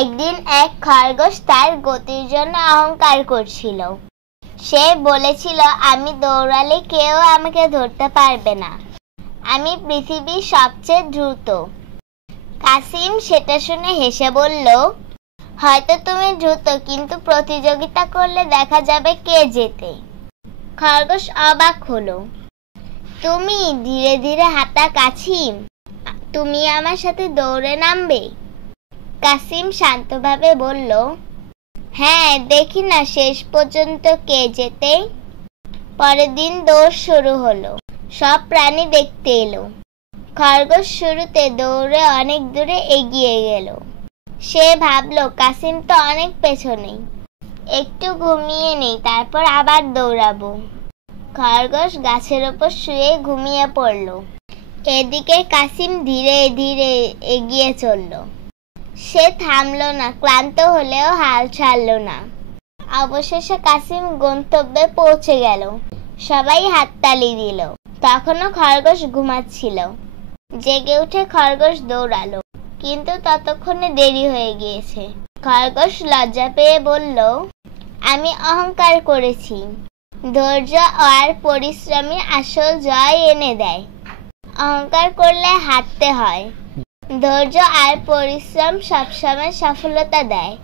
একদিন এক খরগোশ তার গতির জন্য অহংকার করছিল। সে বলেছিল, আমি দৌড়ালে কেউ আমাকে ধরতে পারবে না, আমি পৃথিবীর সবচেয়ে দ্রুত। কাসিম সেটা শুনে হেসে বলল, হয়তো তুমি দ্রুত, কিন্তু প্রতিযোগিতা করলে দেখা যাবে কে জেতে। খরগোশ অবাক হলো। তুমি ধীরে ধীরে হাঁটা কাছিম, তুমি আমার সাথে দৌড়ে নামবে? কাসিম শান্তভাবে বলল, হ্যাঁ, দেখি না শেষ পর্যন্ত কে জেতে। পরের দিন দৌড় শুরু হলো। সব প্রাণী দেখতে এলো। খরগোশ শুরুতে দৌড়ে অনেক দূরে এগিয়ে গেল। সে ভাবলো, কাসিম তো অনেক পেছনে, একটু ঘুমিয়ে নেই, তারপর আবার দৌড়াবো। খরগোশ গাছের ওপর শুয়ে ঘুমিয়ে পড়ল। এদিকে কাসিম ধীরে ধীরে এগিয়ে চলল। সে থামলো না, ক্লান্ত হলেও হাল ছাড়লো না। অবশেষে কাসিম গন্তব্যে পৌঁছে গেল। সবাই হাততালি দিল। তখনও খরগোশ ঘুমাচ্ছিল। জেগে উঠে খরগোশ দৌড়ালো, কিন্তু ততক্ষণে দেরি হয়ে গিয়েছে। খরগোশ লজ্জা পেয়ে বলল, আমি অহংকার করেছি। ধৈর্য আর পরিশ্রমই আসল জয় এনে দেয়। অহংকার করলে হারতে হয়। ধৈর্য আর পরিশ্রম সবসময় সফলতা দেয়।